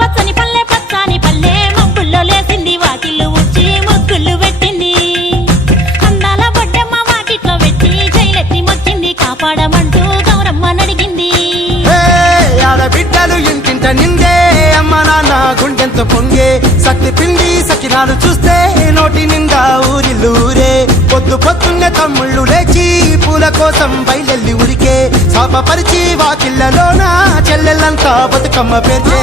పచ్చని పల్లె పచ్చాని పల్లె మబ్బుల్లో లేసింది వాకిళ్ళు ఉచ్చి ముగ్గులు పెట్టింది అందాల బొడ్డమ్మ వాకిట్లో పెట్టి జైలెత్తి మొచ్చింది కాపాడమంటూ గౌరమ్మ నడిగింది ఆడబిడ్డలు ఇంటింట నిందే అమ్మ నాన్న గుండెంత పొంగే సత్తి పిండి సకినాలు చూస్తే నోటి నిండా ఊరిల్లూరే పొద్దున్నే తమ్ముళ్ళు లేచి పూల కోసం బయలెల్లి ఉరికే శాపపరిచి వాకిళ్ళలోన చెల్లెళ్ళంతా బతుకమ్మ పేర్చే